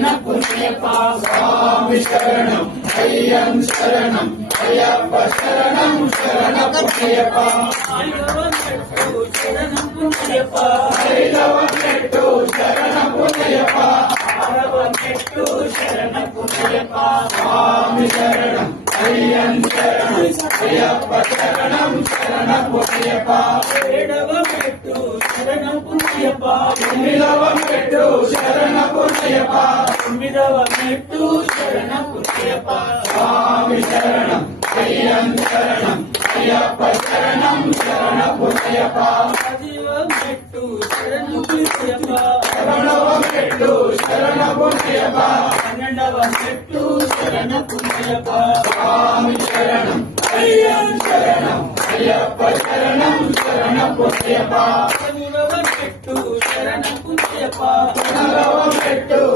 శరణపుణ్యప్ప స్వామి శరణం అయ్యం శరణం అయ్యప్ప శరణం శరణపుణ్యప్ప శరణపుణ్యప్ప ఐదవ మెట్టు శరణపుణ్యప్ప ఆరవ మెట్టు శరణపుణ్యప్ప స్వామి శరణం అయ్యం శరణం అయ్యప్ప శరణం శరణపుణ్యప్ప ఏడవ మెట్టు శరణపుణ్యప్ప ఎనిమిదవ మెట్టు శరణపుణ్యప్ప తొమ్మిదవ మెట్టు శరణపుణ్యప్ప స్వామి శరణం అయ్యం శరణం అయ్యప్ప శరణం శరణపుణ్యప్ప పదివ మెట్టు శరణపుణ్యప్ప పదకొండవ మెట్టు శరణపుణ్యప్ప పన్నెండవ మెట్టు శరణపుణ్యప్ప స్వామి శరణం అయ్యం శరణం అయ్యప్ప శరణం శరణపుణ్యప్ప